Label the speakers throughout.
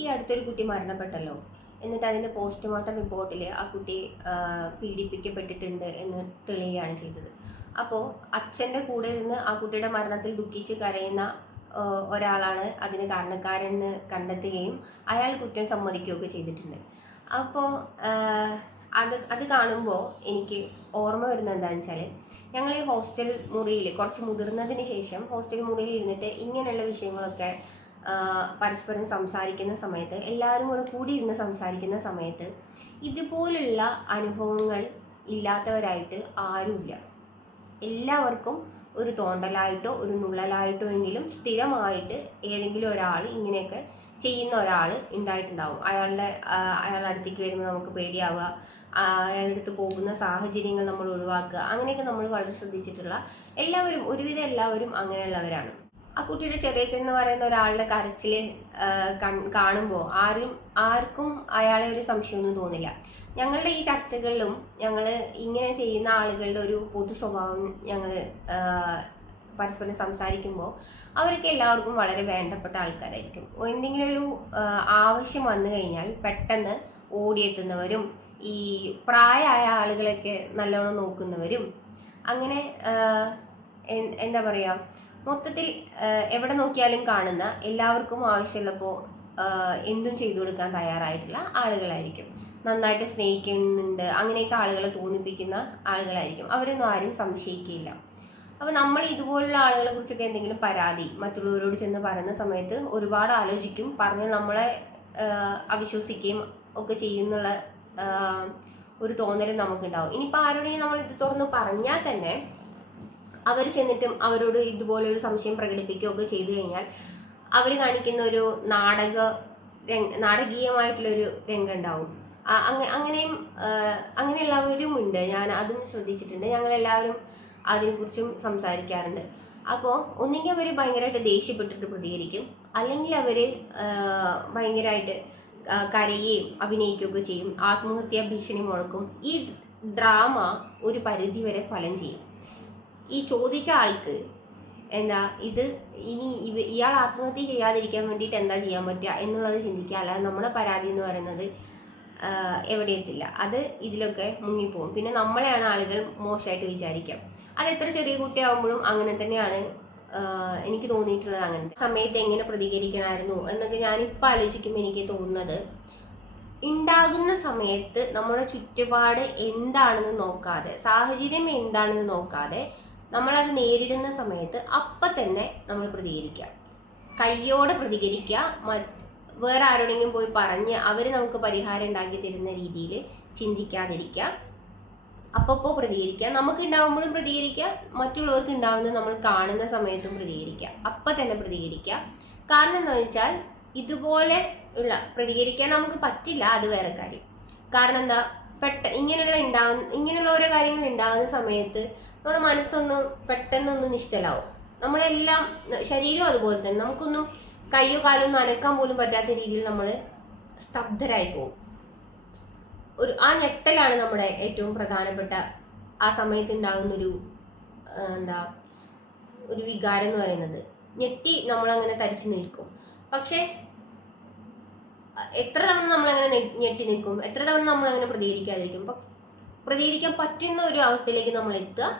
Speaker 1: ഈ അടുത്തൊരു കുട്ടി മരണപ്പെട്ടല്ലോ. എന്നിട്ട് അതിന്റെ പോസ്റ്റ്മോർട്ടം റിപ്പോർട്ടിൽ ആ കുട്ടി പീഡിപ്പിക്കപ്പെട്ടിട്ടുണ്ട് എന്ന് തെളിയുകയാണ് ചെയ്തത്. അപ്പോൾ അച്ഛന്റെ കൂടെ ഇരുന്ന് ആ കുട്ടിയുടെ മരണത്തിൽ ദുഃഖിച്ച് കരയുന്ന ഒരാളാണ് അതിന് കാരണക്കാരെന്ന് കണ്ടെത്തുകയും അയാൾ കുറ്റം സമ്മതിക്കുകയൊക്കെ ചെയ്തിട്ടുണ്ട്. അപ്പോൾ അത് അത് കാണുമ്പോൾ എനിക്ക് ഓർമ്മ വരുന്നത് എന്താണെന്ന് വെച്ചാൽ ഞങ്ങൾ ഈ ഹോസ്റ്റൽ മുറിയിൽ കുറച്ച് മുതിർന്നതിന് ശേഷം ഹോസ്റ്റൽ മുറിയിൽ ഇരുന്നിട്ട് ഇങ്ങനെയുള്ള വിഷയങ്ങളൊക്കെ പരസ്പരം സംസാരിക്കുന്ന സമയത്ത് എല്ലാവരും കൂടെ കൂടി ഇരുന്ന് സംസാരിക്കുന്ന സമയത്ത് ഇതുപോലുള്ള അനുഭവങ്ങൾ ഇല്ലാത്തവരായിട്ട് ആരുമില്ല. എല്ലാവർക്കും ഒരു തോണ്ടലായിട്ടോ ഒരു നുള്ളലായിട്ടോ എങ്കിലും സ്ഥിരമായിട്ട് ഏതെങ്കിലും ഒരാൾ ഇങ്ങനെയൊക്കെ ചെയ്യുന്ന ഒരാൾ ഉണ്ടായിട്ടുണ്ടാവും. അയാളുടെ അയാളുടെ അടുത്തേക്ക് വരുമ്പോൾ നമുക്ക് പേടിയാവുക അയാളുടെ അടുത്ത് പോകുന്ന സാഹചര്യങ്ങൾ നമ്മൾ ഒഴിവാക്കുക അങ്ങനെയൊക്കെ നമ്മൾ വളരെ ശ്രദ്ധിച്ചിട്ടുള്ള എല്ലാവരും ഒരുവിധം എല്ലാവരും അങ്ങനെയുള്ളവരാണ്. ആ കുട്ടിയുടെ ചെറിയച്ഛൻ എന്ന് പറയുന്ന ഒരാളുടെ കരച്ചിൽ കാണുമ്പോൾ ആരും ആർക്കും അയാളെ ഒരു സംശയമൊന്നും തോന്നില്ല. ഞങ്ങളുടെ ഈ ചർച്ചകളിലും ഞങ്ങൾ ഇങ്ങനെ ചെയ്യുന്ന ആളുകളുടെ ഒരു പൊതു സ്വഭാവം ഞങ്ങൾ പരസ്പരം സംസാരിക്കുമ്പോൾ അവരൊക്കെ എല്ലാവർക്കും വളരെ വേണ്ടപ്പെട്ട ആൾക്കാരായിരിക്കും. എന്തെങ്കിലും ഒരു ആവശ്യം വന്നു കഴിഞ്ഞാൽ പെട്ടെന്ന് ഓടിയെത്തുന്നവരും ഈ പ്രായമായ ആളുകളൊക്കെ നല്ലോണം നോക്കുന്നവരും അങ്ങനെ എന്താ പറയുക മൊത്തത്തിൽ എവിടെ നോക്കിയാലും കാണുന്ന എല്ലാവർക്കും ആവശ്യമുള്ളപ്പോൾ എന്തും ചെയ്തു കൊടുക്കാൻ തയ്യാറായിട്ടുള്ള ആളുകളായിരിക്കും. നന്നായിട്ട് സ്നേഹിക്കുന്നുണ്ട് അങ്ങനെയൊക്കെ ആളുകളെ തോന്നിപ്പിക്കുന്ന ആളുകളായിരിക്കും. അവരൊന്നും ആരും സംശയിക്കില്ല അപ്പോൾ നമ്മൾ ഇതുപോലുള്ള ആളുകളെ കുറിച്ചൊക്കെ എന്തെങ്കിലും പരാതി മറ്റുള്ളവരോട് ചെന്ന് പറയുന്ന സമയത്ത് ഒരുപാട് ആലോചിക്കും. പറഞ്ഞ് നമ്മളെ അവിശ്വസിക്കുകയും ഒക്കെ ചെയ്യുന്നുള്ള ഒരു തോന്നലും നമുക്കുണ്ടാവും. ഇനിയിപ്പോൾ ആരോടെങ്കിലും നമ്മൾ ഇത് തുറന്ന് പറഞ്ഞാൽ തന്നെ അവർ ചെന്നിട്ടും അവരോട് ഇതുപോലൊരു സംശയം പ്രകടിപ്പിക്കുകയൊക്കെ ചെയ്തു കഴിഞ്ഞാൽ അവർ കാണിക്കുന്ന ഒരു നാടക നാടകീയമായിട്ടുള്ളൊരു രംഗം ഉണ്ടാവും അങ്ങനെ അങ്ങ- അങ്ങനെയും അങ്ങനെയുള്ളവരും ഉണ്ട്. ഞാൻ അതും ശ്രദ്ധിച്ചിട്ടുണ്ട്. ഞങ്ങളെല്ലാവരും അതിനെക്കുറിച്ചും സംസാരിക്കാറുണ്ട്. അപ്പോൾ ഒന്നുകിൽ അവർ ഭയങ്കരമായിട്ട് ദേഷ്യപ്പെട്ടിട്ട് പ്രതികരിക്കും. അല്ലെങ്കിൽ അവർ ഭയങ്കരമായിട്ട് കരയുകയും അഭിനയിക്കുകയൊക്കെ ചെയ്യും. ആത്മഹത്യാ ഭീഷണി മുഴക്കും. ഈ ഡ്രാമ ഒരു പരിധി വരെ ഫലം ചെയ്യും. ഈ ചോദിച്ച ആൾക്ക് എന്താ ഇത് ഇനി ഇവ ഇയാൾ ആത്മഹത്യ ചെയ്യാതിരിക്കാൻ വേണ്ടിയിട്ട് എന്താ ചെയ്യാൻ പറ്റുക എന്നുള്ളത് ചിന്തിക്കുക. അല്ലാതെ നമ്മളെ പരാതി എന്ന് പറയുന്നത് എവിടെ എത്തില്ല അത് ഇതിലൊക്കെ മുങ്ങിപ്പോകും. പിന്നെ നമ്മളെയാണ് ആളുകൾ മോശമായിട്ട് വിചാരിക്കുക. അത് എത്ര ചെറിയ കുട്ടിയാകുമ്പോഴും അങ്ങനെ തന്നെയാണ് എനിക്ക് തോന്നിയിട്ടുള്ളത് അങ്ങനെ. സമയത്ത് എങ്ങനെ പ്രതികരിക്കണമായിരുന്നു എന്നൊക്കെ ഞാനിപ്പോൾ ആലോചിക്കുമ്പോൾ എനിക്ക് തോന്നുന്നത് ഉണ്ടാകുന്ന സമയത്ത് നമ്മുടെ ചുറ്റുപാട് എന്താണെന്ന് നോക്കാതെ സാഹചര്യം എന്താണെന്ന് നോക്കാതെ നമ്മളത് നേരിടുന്ന സമയത്ത് അപ്പം തന്നെ നമ്മൾ പ്രതികരിക്കുക. കയ്യോടെ പ്രതികരിക്കുക. വേറെ ആരോടെങ്കിലും പോയി പറഞ്ഞ് അവർ നമുക്ക് പരിഹാരം ഉണ്ടാക്കി തരുന്ന രീതിയിൽ ചിന്തിക്കാതിരിക്കുക. അപ്പപ്പോൾ പ്രതികരിക്കുക. നമുക്ക് ഉണ്ടാകുമ്പോഴും പ്രതികരിക്കുക. മറ്റുള്ളവർക്ക് ഉണ്ടാകുന്ന നമ്മൾ കാണുന്ന സമയത്തും പ്രതികരിക്കുക. അപ്പം തന്നെ പ്രതികരിക്കുക. കാരണം എന്താ വെച്ചാൽ ഇതുപോലെ ഉള്ള പ്രതികരിക്കാൻ നമുക്ക് പറ്റില്ല. അത് വേറെ കാര്യം. കാരണം എന്താ? പെട്ട ഇങ്ങനെയുള്ള ഉണ്ടാവുന്ന ഇങ്ങനെയുള്ള ഓരോ കാര്യങ്ങൾ ഉണ്ടാകുന്ന സമയത്ത് നമ്മുടെ മനസ്സൊന്ന് പെട്ടെന്നൊന്ന് നിശ്ചലാവും. നമ്മളെല്ലാം ശരീരം അതുപോലെ തന്നെ. നമുക്കൊന്നും കയ്യോ കാലോ അനക്കാൻ പോലും പറ്റാത്ത രീതിയിൽ നമ്മൾ സ്തബ്ധരായി പോകും ഒരു ആ ഞെട്ടലാണ് നമ്മുടെ ഏറ്റവും പ്രധാനപ്പെട്ട ആ സമയത്ത് ഉണ്ടാകുന്നൊരു എന്താ ഒരു വികാരം എന്ന് പറയുന്നത്. ഞെട്ടി നമ്മളങ്ങനെ തരിച്ചു നിൽക്കും. പക്ഷേ എത്ര തവണ നമ്മളങ്ങനെ ഞെട്ടി നിൽക്കും? എത്ര തവണ നമ്മളങ്ങനെ പ്രതികരിക്കാതിരിക്കും? അപ്പം പ്രതികരിക്കാൻ പറ്റുന്ന ഒരു അവസ്ഥയിലേക്ക് നമ്മൾ എത്തുക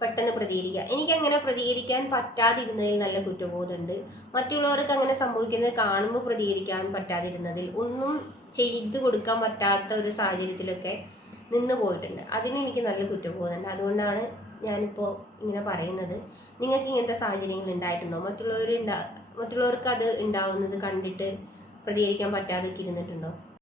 Speaker 1: പെട്ടെന്ന് പ്രതികരിക്കുക. എനിക്കങ്ങനെ പ്രതികരിക്കാൻ പറ്റാതിരുന്നതിൽ നല്ല കുറ്റബോധമുണ്ട്. മറ്റുള്ളവർക്ക് അങ്ങനെ സംഭവിക്കുന്നത് കാണുമ്പോൾ പ്രതികരിക്കാൻ പറ്റാതിരുന്നതിൽ ഒന്നും ചെയ്തു കൊടുക്കാൻ പറ്റാത്ത ഒരു സാഹചര്യത്തിലൊക്കെ നിന്ന് പോയിട്ടുണ്ട്. അതിന് എനിക്ക് നല്ല കുറ്റബോധമുണ്ട്. അതുകൊണ്ടാണ് ഞാനിപ്പോൾ ഇങ്ങനെ പറയുന്നത്. നിങ്ങൾക്ക് ഇങ്ങനത്തെ സാഹചര്യങ്ങൾ ഉണ്ടായിട്ടുണ്ടോ? മറ്റുള്ളവർ ഉണ്ടാ മറ്റുള്ളവർക്ക് അത് ഉണ്ടാവുന്നത് കണ്ടിട്ട് പ്രതികരിക്കാൻ പറ്റാതെ ഇരുന്നിട്ടുണ്ടോ